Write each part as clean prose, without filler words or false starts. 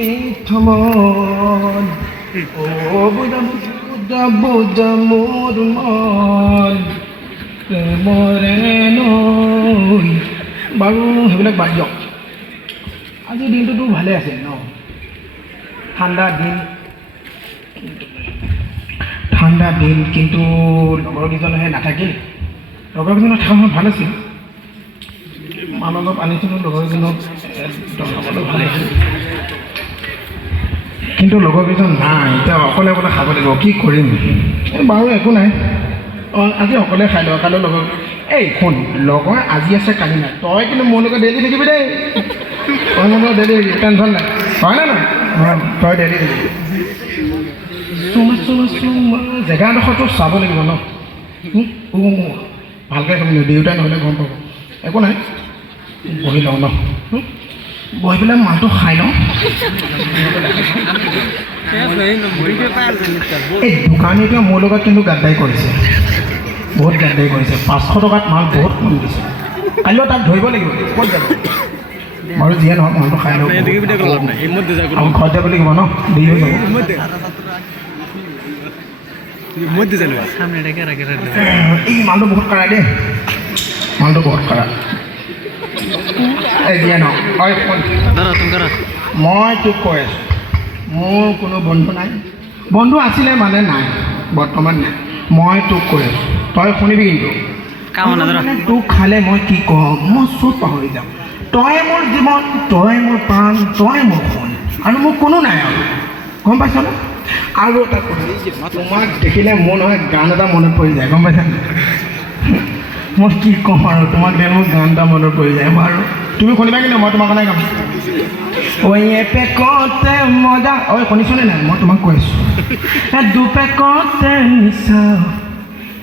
মিঠা মন ও বুজা বুজা বুজা মোৰ মন মৰে নৈ বাৰু সেইবিলাক বাদ দিয়ক আজিৰ দিনটোতো ভালে আছিল ন ঠাণ্ডা দিন কিন্তু লগৰকেইজনহে নাথাকিল লগৰকেইজনৰ থকা সময় ভাল আছিল মান অলপ আনিছিলোঁ লগৰকেইজনক জনাবলৈ ভাল আছিল কিন্তু লগৰকেইজন নাই এতিয়া অকলে অকলে খাব লাগিব কি কৰিম বাৰু একো নাই আজি অকলে খাই লওঁ কাইলৈ লগৰ এই শুন লগৰ আজি আছে কালি নাই তই কিন্তু মোৰ লগত ডেইলি থাকিবি দেই তই মোৰ লগত ডেইলি থাকিবি টেনশ্যন নাই হয় নে নহয় তই ডেইলি থাকিবি জেগাডোখৰটো চাব লাগিব ন ভালকৈ শুনি দেউতাই নহ'লে গম পাব একো নাই বহি লওঁ ন বহি পেলাই মালটো খাই লওঁ এই দোকানীটোৱে মোৰ লগত কিন্তু গাদ্দাৰি কৰিছে বহুত গাদ্দাৰি কৰিছে 500 টকাত মাল বহুত কম দিছে কাইলৈ তাক ধৰিব লাগিব ক'ত যাব বাৰু যিয়ে নহওক মালটো খাই লওঁ ঘৰত যাব লাগিব ন দেৰি হৈ যাব এই মালটো বহুত কাঢ়া দেই মালটো বহুত কাঢ়া এই যিয়ে নহওক হয় মই তোক কৈ আছোঁ মোৰ কোনো বন্ধু নাই বন্ধু আছিলে মানে নাই বৰ্তমান নাই মই তোক কৈ আছোঁ তই শুনিবি কিন্তু তোক খালে মই কি ক'ম মই চব পাহৰি যাম তই মোৰ জীৱন তই মোৰ প্ৰাণ তই মোৰ সোণ আৰু মোক কোনো নাই আৰু গম পাইছনে আৰু এটা তোমাক দেখিলে মোৰ নহয় গান এটা মনত পৰি যায় গম পাইছানে মই কি ক'ম আৰু তোমাক দেখিলে মোৰ গান এটা মনত পৰি যায় বাৰু তুমি শুনিবা কিন্তু মই তোমাৰ কাৰণে গাম ঐ পেকতে মজা ঐ শুনিছনে নাই মই তোমাক কৈ আছোঁ দুপেকতে নিচা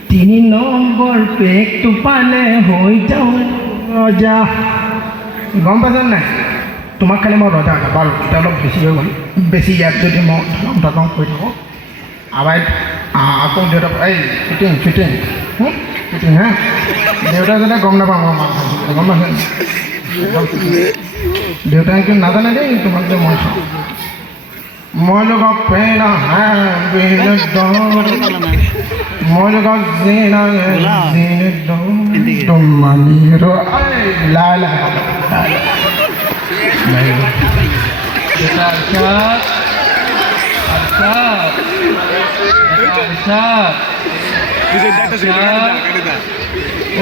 3 নম্বৰ পেকটো পালে হৈ যাওঁ ৰজা গম পাইছনে নাই তোমাক খালি মই ৰজা এটা বাৰু এতিয়া অলপ বেছি হৈ গ'ল বেছি ইয়াত যদি মই ধৰং কৰি থাকোঁ আবাই আকৌ দেউতাক এই ফিটিং হা দেউতাই যাতে গম নাপাওঁ মই মাল খাইছোঁ গম পাইছে দেউতাই কিন্তু নাজানে দেই তোমাক যে মই খাওঁ মই লগত পেৰা মই লগত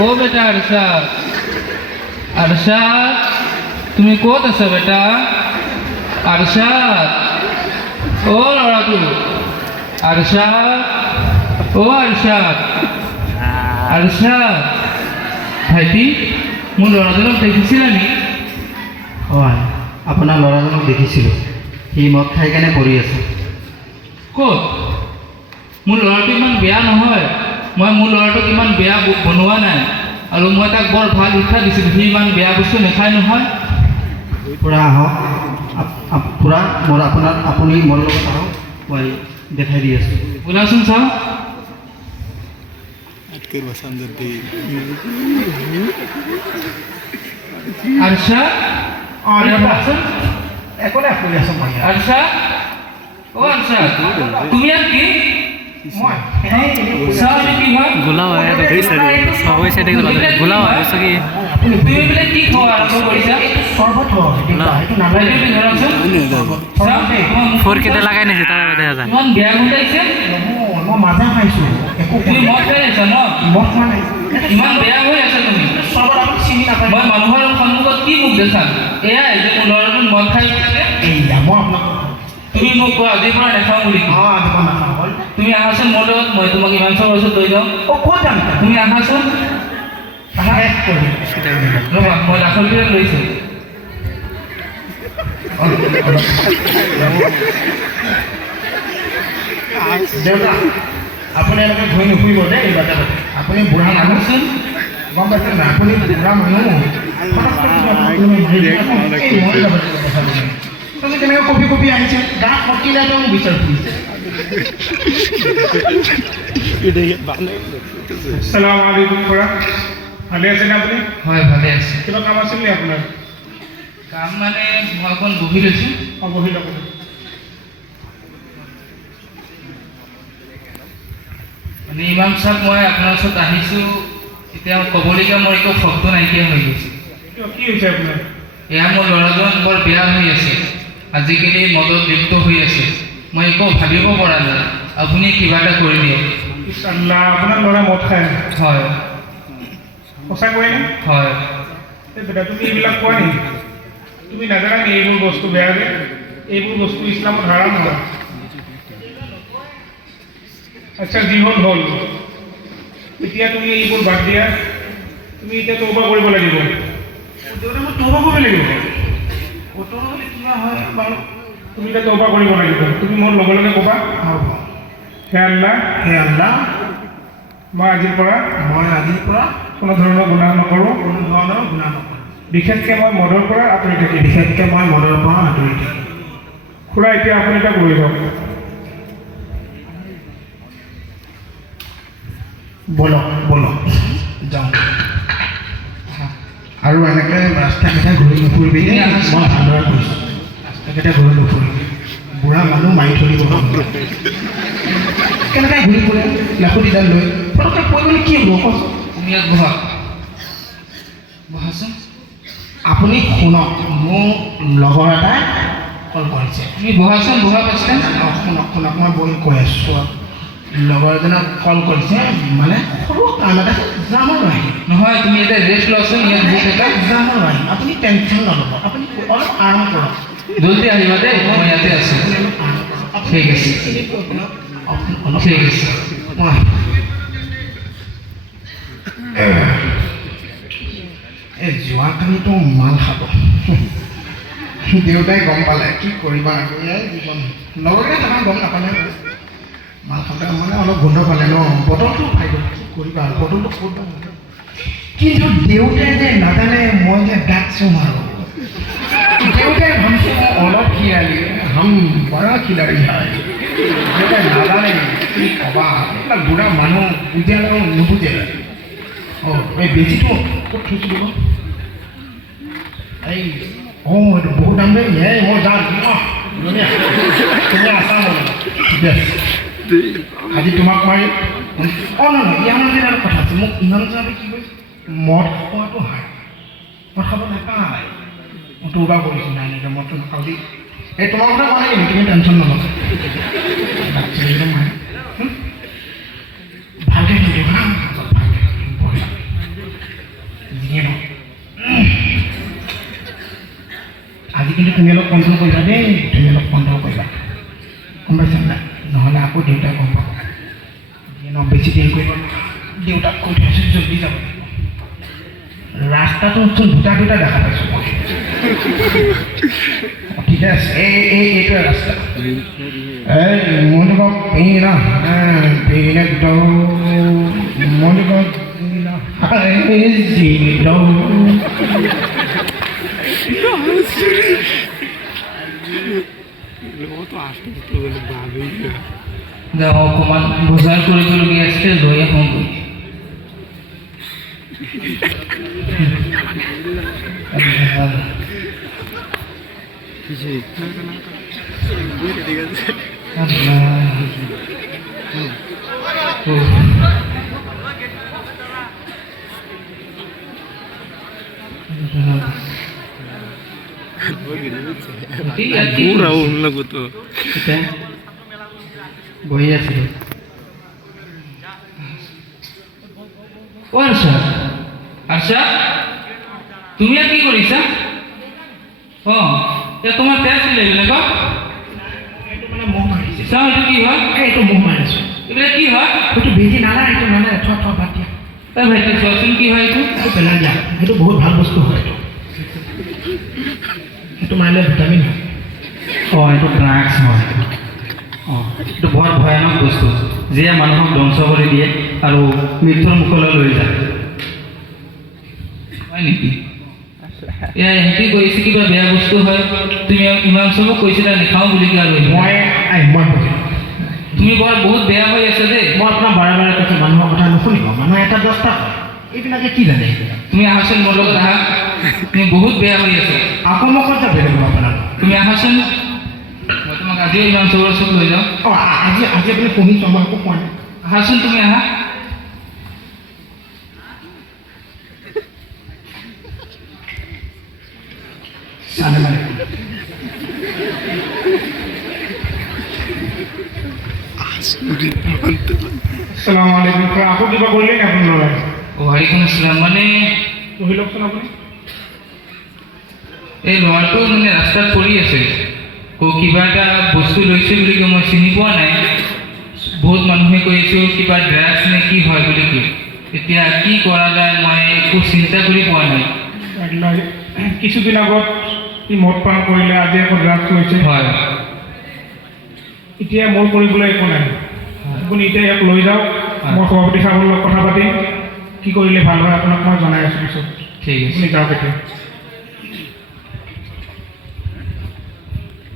ও বেটা আৰশাদ তুমি ক'ত আছা বেটা আৰশাদ ও ল'ৰাটো আৰশাদ ভাইটি মোৰ ল'ৰাজনক দেখিছিলা নি হয় আপোনাৰ ল'ৰাজনক দেখিছিলোঁ সি মদ খাই কেনে পৰি আছে ক'ত মোৰ ল'ৰাটো ইমান বেয়া নহয় মই মোৰ ল'ৰাটোক ইমান বেয়া বনোৱা নাই আৰু মই তাক বৰ ভাল শিক্ষা দিছিলোঁ সি ইমান বেয়া বস্তু নাখায় নহয় খুৰা আহক খুৰা আপুনি মোৰ লগত আহক মই দেখাই দি আছোঁ শুনাচোন চাওঁ আৰশাদ একো নাই শুনি আছোঁ মই আরশাদ ও আরশাদ তুমি আর কি মই চাও কি হয় গোলাও হয় সবাই সাইডে গোলাও হয় কি তুমি বোলে কি খাওয়া আৰম্ভ কৰিছা চৰ্বত হয় সেইটো নালাগে ফোর কেটে লাগাই নিছে তার দেখা যায় ইমান বেয়া গোন্ধাইছে মই মাজা খাইছোঁ একো তুমি মদ খাই আছা ন মদ খোৱা নাই ইমান বেয়া হৈ আছে তুমি চৰ্বত আপুনি চিনি নাপায় মই মানুহৰ সন্মুখত কি মুখ দেখাম এয়াই যে মোৰ ল'ৰাটো মদ খাই থাকে এইয়া মই আপোনাক তুমি মোক কোৱা আজিৰ পৰা দেখাওঁ বুলি আজি মই নাখাওঁ হ'ল তুমি আহাচোন মোৰ লগত মই তোমাক ইমান চৰ ওচৰত লৈ যাওঁ ক'ত যাম তুমি আহাচোন ৰ'বা মই দাখলটোৱে লৈছোঁ দেউতা আপুনি এনেকৈ ঘূৰি নুফুৰিব দেই বাটে আপুনি বুঢ়া মানুহচোন গম পাইছে নাই আপুনি বুঢ়া মানুহ তুমি তেনেকৈ কপি আহিছে গা সকিলে মোক বিচাৰ ফুৰিছে আসসালামু আলাইকুম খুৰা ভালে আছেনে আপুনি হয় ভালে আছে কিবা কাম আছিল নি আপোনাৰ কাম মানে মই অকণ বহি লৈছোঁ বহি ল'ব মানে ইমাম চাওক মই আপোনাৰ ওচৰত আহিছোঁ এতিয়া ক'বলগীয়া মোৰ একো শব্দ নাইকিয়া হৈ গৈছে কি হৈছে আপোনাৰ এয়া মোৰ ল'ৰাজন বৰ বেয়া হৈ আছে আজিকালি মদত লিপ্ত হৈ আছে মই একো ভাবিব পৰা নাই আপুনি কিবা এটা কৰি দিয়ক ইছাল্লাহ আপোনাৰ ল'ৰা মদ খায় হয় সঁচা কয় নে হয় এই বেটা তুমি এইবিলাক কোৱা নেকি তুমি নাজানা নি এইবোৰ বস্তু বেয়া যে এইবোৰ বস্তু ইছলামত হাৰাম হয় আচ্ছা যি হ'ল হ'ল এতিয়া তুমি এইবোৰ বাদ দিয়া তুমি এতিয়া তৌবা কৰিব লাগিব দেউতা মই তৌবা কৰিব লাগিব কিবা হয় বাৰু তুমি এতিয়া তৌবা কৰিব লাগিব তুমি মোৰ লগে লগে ক'বা হে আল্লাহ মই আজিৰ পৰা কোনো ধৰণৰ গুনাহ নকৰোঁ বিশেষকৈ মই মদৰ পৰা আঁতৰি থাকিম খুৰা এতিয়া আপুনি এটা কৰি লওক বলক যাওঁ আৰু এনেকৈ ৰাস্তা ঘাটে ঘূৰি নুফুৰিবি মই ভালদৰে কৈছোঁ ৰাস্তা ঘাটে ঘূৰি নুফুৰিবি বুঢ়া মানুহ মাৰি থৈ দিব কেনেকৈ ঘূৰি ফুৰে লাখুটিডাল লৈ পটককৈ পৰিবলৈ কি হ'ব কচোন তুমি ইয়াত বহাচোন আপুনি শুনক মোৰ লগৰ এটাই কল কৰিছে তুমি বহাচোন বহা পাইছিলা শুনক মই বহি কৈ আছোঁ লগৰ এজনক কল কৰিছে মানে সৰু কাম এটা যাম আৰু আহিম নহয় তুমি এতিয়া ৰেষ্ট লোৱাচোন ইয়াত বুক এটা যাম আৰু আহিম আপুনি টেনশ্যন নল'ব আপুনি অলপ আৰাম কৰক জলদি আহিবা দেই মই ইয়াতে আছোঁ ঠিক আছে ঠিক আছে মই আহিম এই যোৱাকালিতো মাল খাব দেউতাই গম পালে কি কৰিবা আৰু জীৱন লগতে থকা গম নাপালে মাল খাওঁতে মানে অলপ গোন্ধ পালে ন বটলটো খাই গ'ল কি কৰিবা আৰু বটলটো ক'ত কিন্তু দেউতাই যে নাজানে মই যে ডাকছোঁ মাৰোঁ দেউতাই ভাবিছোঁ অলপ খিয়ালি হাম বৰা খিলাৰি হয় দেউতাই নাজানে কি ক'বা এইবিলাক বুঢ়া মানুহ বুজিয়ালেও নুবুজে অঁ এই বেজীটো ক'ত থৈছিলোঁ এই এইটো বহুত দাম দেই এই মই যাম তুমি আছা মানে ঠিক আছে আজি তোমাক মাৰি নহয় ইয়াৰ মাজে আৰু কথা আছে মোক ইমান যাবে কি কৈছে মদ খোৱাটো হাই মদ খাব নাপায় মই তৌবা কৰিছোঁ নাই নিজৰ মদটো নাখাওঁ দেই এই তোমাৰ কথা কোৱা নাই তুমি টেনশ্যন নল'বা ভালকৈ কিন্তু যিয়ে নহয় আজি কিন্তু তুমি অলপ কণ্ট্ৰল কৰিবা দেই তুমি অলপ কণ্ট্ৰল কৰিবা গম পাইছা নাই নহ'লে আকৌ দেউতাই গম পাব বেছি দেৰি কৰিব দেউতাক কৈ থৈছোঁ জলদি যাব লাগিব ৰাস্তাটোচোন দুটা দেখা পাইছোঁ মই ঠিকে আছে এইটোৱে ৰাস্তা মই কওক পেইনা পেইনা মই কওক অকণমান বজাৰ কৰিবলগীয়া আছিলে লৈ আহোঁগৈ বহি আছিলোঁ আচ্ছা তুমি ইয়াত কি কৰিছা অঁ এতিয়া তোমাৰ তেজ লাগিলে ক এইটো মানে মহ মাৰিছে চাওঁ এইটো কি হয় এইটো মহ মাৰিছোঁ এইবিলাক কি হয় এইটো বেজি নালাগে এইটো নালাগে থোৱা বাদ দিয়া এই ভাইটি চোৱাচোন কি হয় এইটো এইটো পেলাই দিয়া সেইটো বহুত ভাল বস্তু হয় এইটো মাৰিলে ভিটামিন হয় অঁ এইটো ড্ৰাগছ হয় অঁ এইটো বৰ ভয়ানক বস্তু যিয়ে মানুহক ধ্বংস কৰি দিয়ে আৰু মৃত্যুৰ মুখলৈ লৈ যায় হয় নেকি এয়া ইহঁতি কৈছে কিবা বেয়া বস্তু হয় তুমি ইমান চবক কৈছিলা নেখাওঁ বুলি কি আৰু মই বুজিলোঁ তুমি বৰ বহুত বেয়া হৈ আছে দেই মই আপোনাক বাৰে বাৰে কৈছোঁ মানুহৰ কথা নুশুনিব মানুহ এটা দহটা এইবিলাকে কি জানে এইবিলাক তুমি আহাচোন মোৰ লগত আহা তুমি বহুত বেয়া হৈ আছে আকৌ মই ক'ত যাব লাগিব আপোনাৰ তুমি আহাচোন মই তোমাক আজিও ইমান চবৰ ওচৰত লৈ যাওঁ অঁ আজি আজি আপুনি পঢ়িছোঁ মই একো কোৱা নাই আহাচোন তুমি আহা আসসালামু আলাইকুম আকৌ কিবা কৰিলে নে আপুনি ল'ৰাই ৱালাইকুম আসসালাম মানে পঢ়ি লওকচোন আপুনি এই ল'ৰাটো মানে ৰাস্তাত পৰি আছে কিবা এটা বস্তু লৈছে বুলি কৈ মই চিনি পোৱা নাই বহুত মানুহে কৈ আছোঁ কিবা ড্ৰাগছ নে কি হয় বুলি কৈ এতিয়া কি কৰা যায় মই একো চিন্তা কৰি পোৱা নাই কিছুদিন আগত সি মদ পান কৰিলে আজি আকৌ ড্ৰাগছ লৈছে হয় এতিয়া মোৰ কৰিবলৈ একো নাই আপুনি এতিয়া ইয়াক লৈ যাওক মই সভাপতি চাহাবৰ লগত কথা পাতিম কি কৰিলে ভাল হয় আপোনাক মই জনাই আছোঁ পিছত ঠিক আছে আপুনি যাওক এতিয়া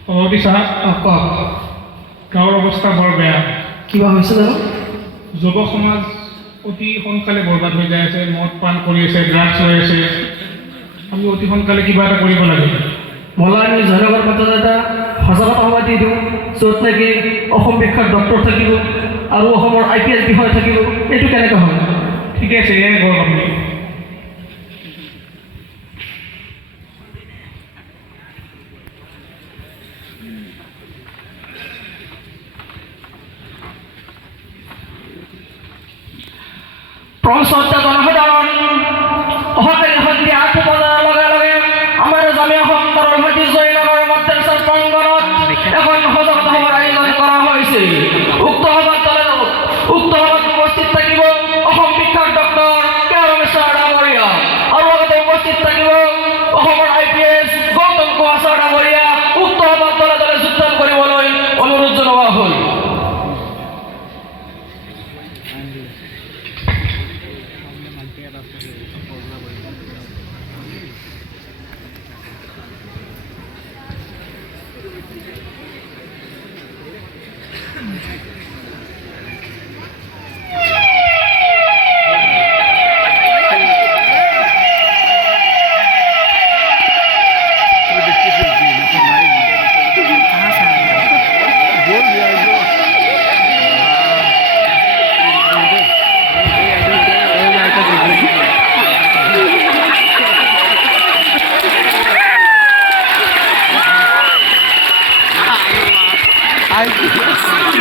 সভাপতি চাহাব কওক গাঁৱৰ অৱস্থা বৰ বেয়া কিবা হৈছে জানো যুৱ সমাজ অতি সোনকালে বৰবাদ হৈ যাই আছে মদ পান কৰি আছে ড্ৰাগছ লৈ আছে আমি অতি সোনকালে কিবা এটা কৰিব লাগে বলা আমি জনগণৰ মাজত এটা সজাগতা সভা দি দিওঁ য'ত নেকি অসম বিখ্যাত ডক্টৰ থাকিব আৰু অসমৰ IPS বিষয় থাকিব এইটো কেনেকৈ হয় ঠিকে আছে এয়াই কওক আপুনি শ্ৰদ্ধা জনসাধাৰণ অহাকালি সন্ধিয়া 8 বজাৰ লগে লগে আমাৰ জামিয়া সন্তাৰৰ সৈতে জয়নগৰ মাদ্ৰাছাৰ প্ৰাংগণত এখন সজাগতা সভাৰ আয়োজন কৰা হৈছে উক্ত সভাত উপস্থিত থাকিব অসম বিখ্যাত ডক্টৰ কেৰমেশ্বৰ ডাঙৰীয়া আৰু লগতে উপস্থিত থাকিব অসমৰ IPS গৌতম কুমাৰ ছাৰ ডাঙৰীয়া উক্ত সভাত দলে দলে যোগদান কৰিবলৈ অনুৰোধ জনোৱা হ'ল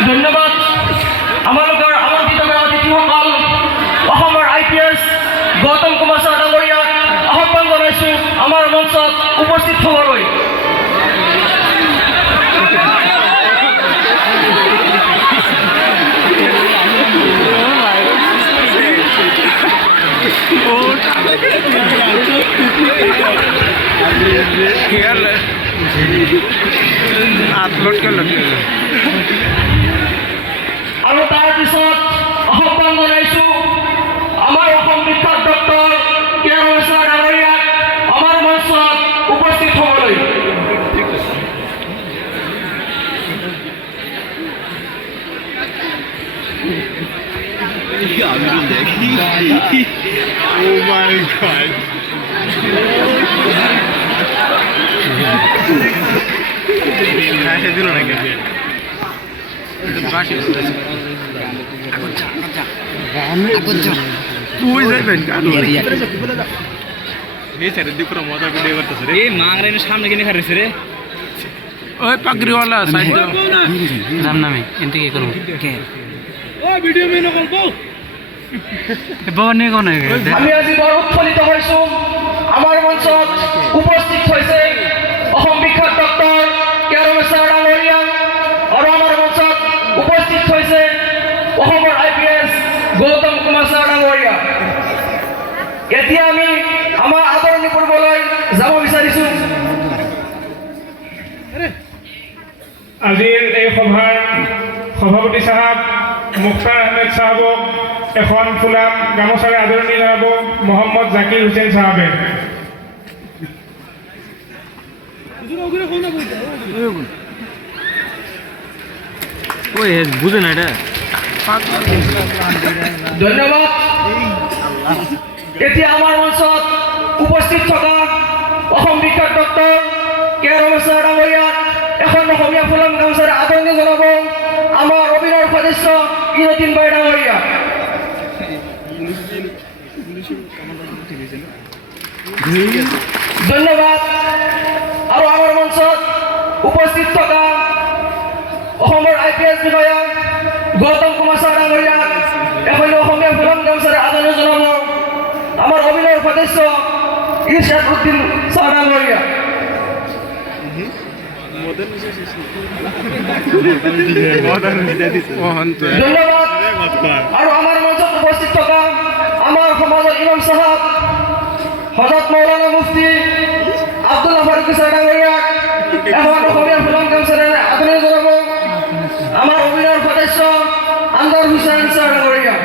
ধন্যবাদ আমালোকৰ আমন্ত্ৰিত অতিথিসকল অসমৰ IPS গৌতম কুমাৰ ছাৰ ডাঙৰীয়াক আহ্বান জনাইছোঁ আমাৰ মঞ্চত উপস্থিত হ'বলৈ আৰু তাৰপিছত আহ্বান জনাইছোঁ আমাৰ অসম বিখ্যাত ডক্টৰ কেৰমেশ্বৰ ডাঙৰীয়াক আমাৰ মঞ্চত উপস্থিত হ'বলৈ Oh my God. দিল নাকি তুই যাইবেন এই স্যারের দিক পুরো মজা ভিডিও করতেছে রে এই মাংরের সামনে কিনে খাইছে রে ওই পাগড়িওয়ালা সাইড যাম নামি এনতে কি করব কে ও ভিডিও মেনে গল্প বনে কোনে আমি আজি বৰ উৎফুল্লিত হৈছোঁ আমাৰ মঞ্চত উপস্থিত হৈছে অসম বিখ্যাত ডক্টৰ কেৰমেশ্বৰ ডাঙৰীয়া আৰু আমাৰ মঞ্চত উপস্থিত হৈছে অসমৰ IPS গৌতম কুমাৰ ছাৰ ডাঙৰীয়া এতিয়া আমি আমাৰ আদৰণি কৰিবলৈ যাব বিচাৰিছোঁ আজিৰ এই সভাৰ সভাপতি চাহাব মুখতাৰ আহমেদ চাহাবক এখন ফুলাম গামোচাৰে আদৰণি জনাব মহম্মদ জাকিৰ হুছেইন চাহাবে ওই বুঝে না এটা ধন্যবাদ এতিয়া আমাৰ মঞ্চত উপস্থিত থকা অসম বিখ্যাত ডক্টৰ কে ৰমেশ্বৰ ডাঙৰীয়াক এখন অসমীয়া ফুলাম গামোচাৰে আদৰণি জনাব আমাৰ অভিনয়ৰ সদস্য ইৰতিন বাই ডাঙৰীয়া। ধন্যবাদ। আৰু আমাৰ মঞ্চত উপস্থিত থকা অসমৰ IPS বিষয়া গৌতম কুমাৰ ছাৰ ডাঙৰীয়াক এখন অসমীয়া ফুলাম গামোচাৰে আদৰণি জনাব আমাৰ অভিনয়ৰ সদস্য ইৰশ্বাদ উদ্দিন ছাৰ ডাঙৰীয়া। ধন্যবাদ। আৰু আমাৰ মঞ্চত উপস্থিত থকা আমাৰ সমাজৰ ইমাম সাহেব হযৰত মৌলানা মুফতি আব্দুল্লাহ ফাৰুকী ছাৰ ডাঙৰীয়াক এখন অসমীয়া ফুলাম গামোচাৰে আদৰণি জনাব আমাৰ অভিনয়ৰ সদস্য আনৱাৰ হুছেইন ছাৰ ডাঙৰীয়া।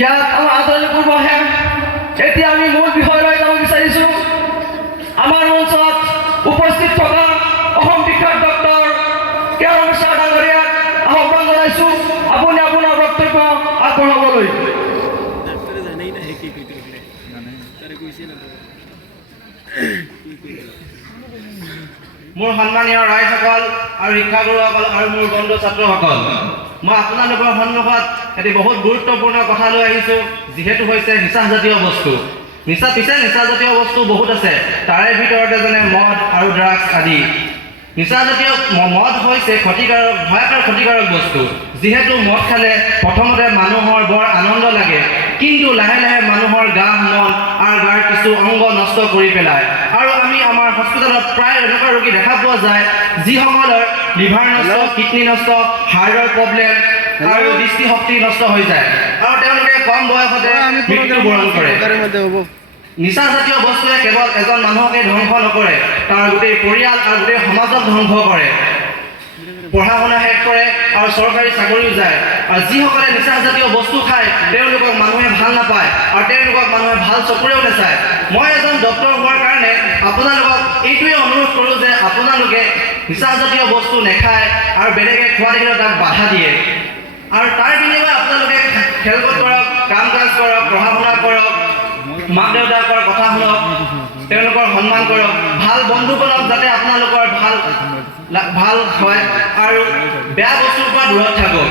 ইয়াত আমাৰ আদৰণি পূৰ্বহে এতিয়া আমি মূল বিষয়লৈ যাব বিচাৰিছোঁ। আমাৰ মঞ্চত উপস্থিত থকা অসম বিখ্যাত ডক্টৰ কে ৰমেশ্বৰ ডাঙৰীয়াক আহ্বান জনাইছোঁ আপুনি আপোনাৰ বক্তব্য আগবঢ়াবলৈ। মোৰ সন্মানীয় ৰাইজসকল আৰু শিক্ষাগুৰুসকল আৰু মোৰ বন্ধু ছাত্ৰসকল, মই আপোনালোকৰ সন্মুখত এটি বহুত গুৰুত্বপূৰ্ণ কথা লৈ আহিছোঁ, যিহেতু হৈছে নিচাজাতীয় বস্তু। নিচাজাতীয় বস্তু বহুত আছে, তাৰে ভিতৰতে যেনে মদ আৰু ড্ৰাগছ আদি। নিচাজাতীয় মদ হৈছে ভয়ংকৰ ক্ষতিকাৰক বস্তু। যিহেতু মদ খালে প্ৰথমতে মানুহৰ বৰ আনন্দ লাগে, কিন্তু লাহে লাহে মানুহৰ গা মন আৰু গাৰ কিছু অংগ নষ্ট কৰি পেলায়। আৰু আমি আমাৰ হস্পিটেলত প্ৰায় এনেকুৱা ৰোগী দেখা পোৱা যায় যিসকলৰ লিভাৰ নষ্ট, কিডনী নষ্ট, হাৰ্টৰ প্ৰব্লেম আৰু দৃষ্টিশক্তি নষ্ট হৈ যায়, আৰু তেওঁলোকে কম বয়সতে মৃত্যুবৰণ কৰে। নিচাজাতীয় বস্তুৱে কেৱল এজন মানুহকে ধ্বংস নকৰে, তাৰ গোটেই পৰিয়াল আৰু গোটেই সমাজক ধ্বংস কৰে। পঢ়া শুনা শেষ কৰে আৰু চৰকাৰী চাকৰিও যায়। আৰু যিসকলে নিচাজাতীয় বস্তু খায় তেওঁলোকক মানুহে ভাল নাপায় আৰু তেওঁলোকক মানুহে ভাল চকুৰেও নাচায়। মই এজন ডক্টৰ হোৱাৰ কাৰণে আপোনালোকক এইটোৱে অনুৰোধ কৰোঁ যে আপোনালোকে নিচাজাতীয় বস্তু নেখায় আৰু বেলেগে খোৱা দেখিলে তাক বাধা দিয়ে। আৰু তাৰ বিনিময়ে আপোনালোকে খেলকুদ কৰক, কাম কাজ কৰক, পঢ়া শুনা কৰক, মাক দেউতাকৰ কথা শুনক, তেওঁলোকৰ সন্মান কৰক, ভাল বন্ধু বনক যাতে আপোনালোকৰ ভাল হয় আৰু বেয়া বস্তুৰ পৰা দূৰত থাকক।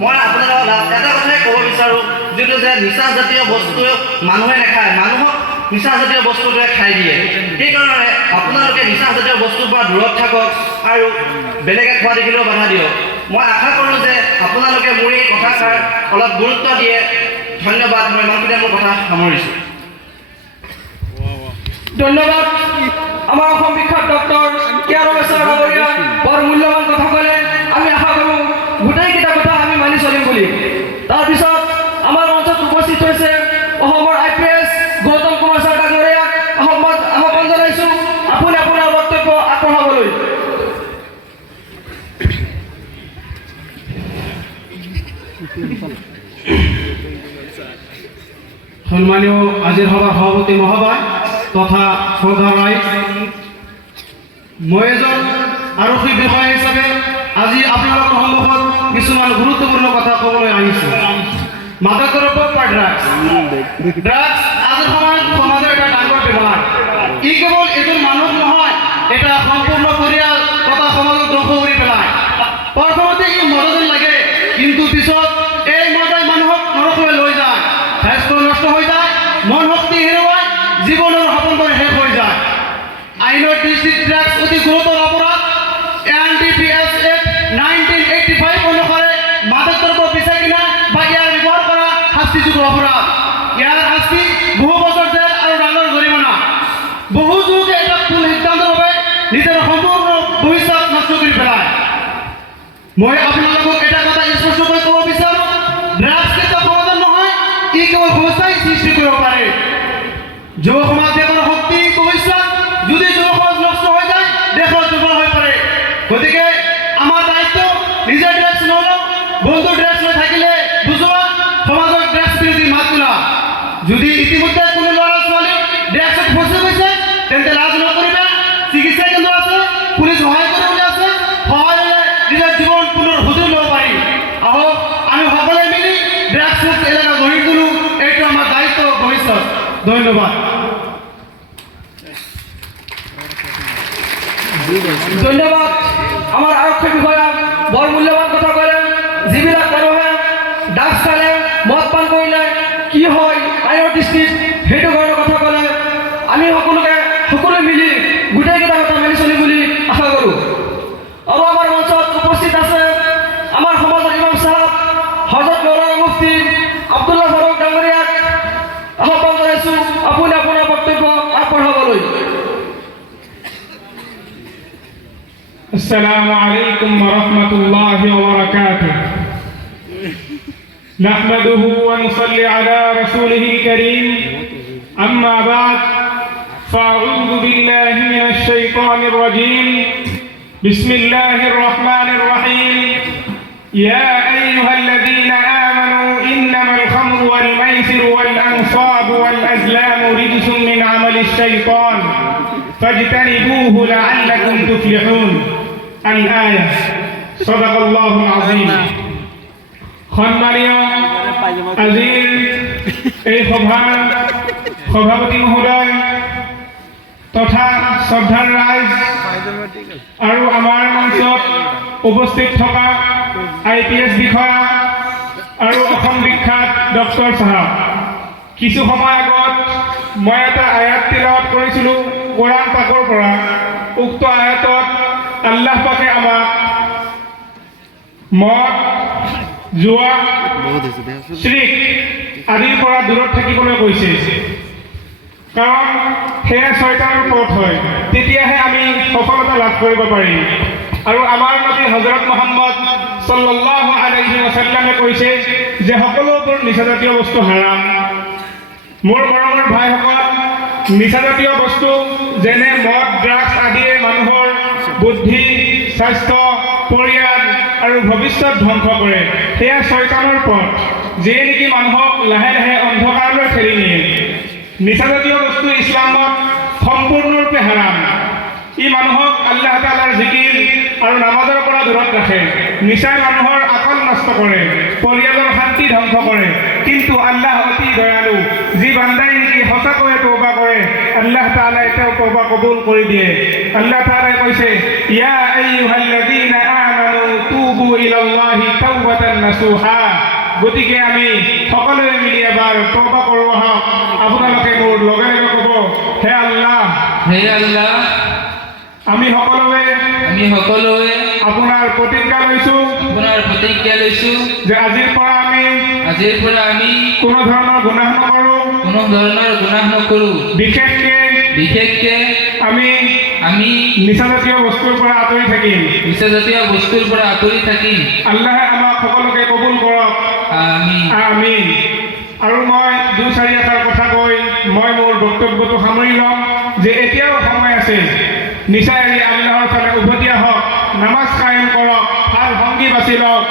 মই আপোনালোকক এটা কথাই ক'ব বিচাৰোঁ, যিটো যে নিচাজাতীয় বস্তু মানুহে নাখায়, মানুহক নিচাজাতীয় বস্তুটোৱে খাই দিয়ে। সেইকাৰণে আপোনালোকে নিচাজাতীয় বস্তুৰ পৰা দূৰত থাকক আৰু বেলেগে খোৱা দেখিলেও বাধা দিয়ক। মই আশা কৰোঁ যে আপোনালোকে মোৰ এই কথাষাৰ অলপ গুৰুত্ব দিয়ে। ধন্যবাদ। মই ইমানখিনিতে মোৰ কথা সামৰিছোঁ। ধন্যবাদ। আমাৰ অসম বিখ্যাত ডক্টৰ কে ৰমেশ্বৰ ডাঙৰীয়া বৰ মূল্যৱান কথা ক'লে। আমি আশা কৰোঁ গোটেইকেইটা কথা আমি মানি চলিম বুলি। তাৰপিছত আমাৰ মঞ্চত উপস্থিত হৈছে অসমৰ IPS গৌতম কুমাৰ ছাৰ ডাঙৰীয়াক আহ্বান জনাইছোঁ আপুনি আপোনাৰ বক্তব্য আগবঢ়াবলৈ। সন্মানীয় আজিৰ সভাৰ সভাপতি মহোদয় তথা শ্ৰদ্ধা ৰাইজ, মই এজন আৰক্ষী বিষয়া হিচাপে আজি আপোনালোকৰ সন্মুখত কিছুমান গুৰুত্বপূৰ্ণ কথা ক'বলৈ আহিছোঁ। মাদক দ্ৰব্য বা ড্ৰাগছ আজিৰ সময়ত সমাজৰ এটা ডাঙৰ বেমাৰ। ই কেৱল এজন মানুহ নহয়, এটা সম্পূৰ্ণ পৰিয়াল তথা সমাজক ধ্বংস কৰি পেলায়। প্ৰথমতে ই মদত লাগে, কিন্তু পিছত এই মদাই মানুহক নৰকলৈ লৈ যায়, স্বাস্থ্য নষ্ট হৈ যায়, মন শক্তি হেৰুৱাই জীৱনৰ সপোন কৰি শেষ হৈ যায়। আইনৰ দৃষ্টিত ড্ৰাগছ অতি গুৰুতৰ অপৰাধ। NDPS Act 1985 অনুসাৰে মাদক দ্ৰব্য বেচা কিনা বা ইয়াৰ ব্যৱহাৰ কৰা শাস্তিযোগ্য অপৰাধ। ইয়াৰ শাস্তি বহু বছৰ জেল আৰু ডাঙৰ জৰিমনা। বহু যুৱকে এটা ভুল সিদ্ধান্তৰ বাবে নিজৰ সম্পূৰ্ণ ভৱিষ্যত নষ্ট কৰি পেলায়। মই আপোনালোকক এটা কথা স্পষ্টকৈ ক'ব বিচাৰোঁ, ড্ৰাগছ কেতিয়াও সমাধান নহয়, ই কেৱল সমস্যাই সৃষ্টি কৰিব পাৰে। যুৱ সমাজ দেশৰ শক্তি ভৱিষ্যত। যদি যুৱ সমাজ নষ্ট হৈ যায়, দেশৰ দুৰ্বল হৈ পৰে। গতিকে আমাৰ দায়িত্ব নিজে ড্ৰাগছ নলওঁ, বন্ধু ড্ৰাগছ লৈ থাকিলে বুজোৱা, সমাজৰ ড্ৰাগছ বিৰোধী মাত তোলা। ধন্যবাদ। ধন্যবাদ আমাৰ আৰক্ষী বিষয়া বৰ মূল্যৱান কথা ক'লে। যিবিলাক মানুহে ড্ৰাগছ খালে মদ পান কৰিলে কি হয় আইনৰ দৃষ্টিত সেইটো ধৰণৰ কথা ক'লে। আমি সকলোৱে মিলি গোটেইকেইটা কথা মানি চলিম বুলি আশা কৰোঁ। আৰু আমাৰ মঞ্চত উপস্থিত আছে আমাৰ সমাজৰ ইমাম চাহাব হজৰত মৌলানা মুফতি আব্দুল্লাহ ফাৰুক ডাঙৰীয়াক আহ্বান জনাইছোঁ আপুনি আপোনাৰ বক্তব্য আগবঢ়াবলৈ। السلام عليكم ورحمة الله وبركاته. نحمده ونصلي على رسوله الكريم. أما بعد فأعوذ بالله من الشيطان الرجيم. بسم الله الرحمن الرحيم. يا أيها الذين آمنوا إنما الخمر والميسر والأنصاب والأزلام رجس من عمل الشيطان فاجتنبوه لعلكم تفلحون. الآية. صدق الله العظيم. সম্মানীয় আজিৰ এই সভাৰ সভাপতি মহোদয় তথা শ্ৰদ্ধাৰ ৰাইজ আৰু আমাৰ মঞ্চত উপস্থিত থকা IPS বিষয়া আৰু অসম বিখ্যাত ডক্টৰ চাহাব, কিছু সময় আগত মই এটা আয়াত তিলাৱত কৰিছিলোঁ কোৰাণ পাকৰ পৰা। উক্ত আয়াতত আল্লাহ পাকে আমাক মদ, জুৱা, শ্ৰিক আদিৰ পৰা দূৰত থাকিবলৈ কৈছে, কাৰণ সেয়া শয়তানৰ পথ হয়। তেতিয়াহে আমি সফলতা লাভ কৰিব পাৰিম। আৰু আমাৰ নবী হজৰত মুহাম্মদ সাল্লাল্লাহু আলাইহি ওয়াসাল্লামে কৈছে যে সকলোবোৰ নিচাজাতীয় বস্তু হাৰাম। মোৰ মৰমৰ ভাইসকল, নিচাজাতীয় বস্তু যেনে মদ, ড্ৰাগছ আদিয়ে মানুহৰ বুদ্ধি, স্বাস্থ্য, পৰিয়াল আৰু ভৱিষ্যত ধ্বংস কৰে। সেয়া শয়তানৰ পথ, যিয়ে নেকি মানুহক লাহে লাহে অন্ধকাৰলৈ ঠেলি নিয়ে। নিচাজাতীয় বস্তু ইছলামত সম্পূৰ্ণৰূপে হাৰাম। ই মানুহক আল্লাহ তাআলাৰ জিকিৰ আৰু নামাজৰ পৰা দূৰত ৰাখে। নিচাই মানুহৰ আকল নষ্ট কৰে, পৰিয়ালৰ শান্তি ধ্বংস কৰে। কিন্তু আল্লাহ অতি দয়ালু, যি বান্দাই নেকি সঁচাকৈয়ে তৌবা কৰে আল্লাহ তাআলাই তেওঁ তৌবা কবুল কৰি দিয়ে। আল্লাহ তাআলাই কৈছে, ইয়া আইয়ুহাল্লাযীনা আমানু তুবু ইলাল্লাহি তাওবাতান নাসুহা। গতিকে আমি সকলোৱে মিলি এবাৰ তৌবা কৰোঁ আহক। আপোনালোকে মোৰ লগে লগে ক'ব, হে আল্লাহ, হে আল্লাহ, আমি সকলোৱে আপোনাৰ প্ৰতিজ্ঞা লৈছোঁ যে আজিৰ পৰা আমি কোনো ধৰণৰ গুনাহ নকৰোঁ। বিশেষকে আমি নিচাজাতীয় বস্তুৰ পৰা আঁতৰি থাকিম। আল্লাহে আমাক সকলোকে কবুল কৰক, আমিন। আৰু মই 2-4 এটাৰ কথা কৈ মই মোৰ বক্তব্যটো সামৰি ল'ম যে এতিয়াও সময় আছে। নিচা এৰি আল্লাহৰ ফালে উভতি আহক, নামাজ কায়েম কৰক, ভাল সংগী বাছি লওক,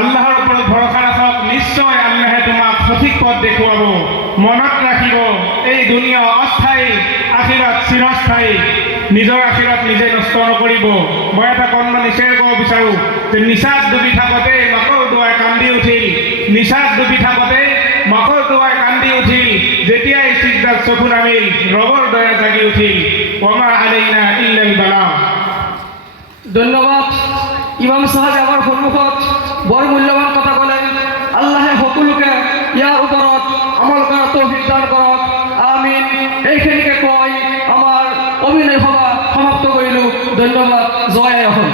আল্লাহৰ ওপৰত ভৰসা ৰাখক। নিশ্চয় আল্লাহে তোমাক সঠিক পথ দেখুৱাব। মনত ৰাখিব, এই দুনিয়া অস্থায়ী, আখিৰাত চিৰস্থায়ী। নিজৰ আখিৰাত নিজে নষ্ট নকৰিব। মই এটা কণমান নিশ্চয় ক'ব বিচাৰোঁ যে নিচাত ডুবি থাকোঁতে মাকৰ দুৱাই কান্দি উঠিল, যেতিয়াই চিন্তাত চকু নামিল, ৰবৰ দয়া জাগি উঠিল। ওমা আলাইনা ইল্লাল বালাগ। ধন্যবাদ। ইমাম সাহেব আমাৰ সন্মুখত বৰ মূল্যৱান কথা ক'লে। আল্লাহে সকলোকে ইয়াৰ ওপৰত আমল কৰাৰ তৌফিক দান কৰক, আমিন। এইখিনিকে কৈ আমাৰ অভিনয় সভা সমাপ্ত কৰিলোঁ। ধন্যবাদ। জয় অসম।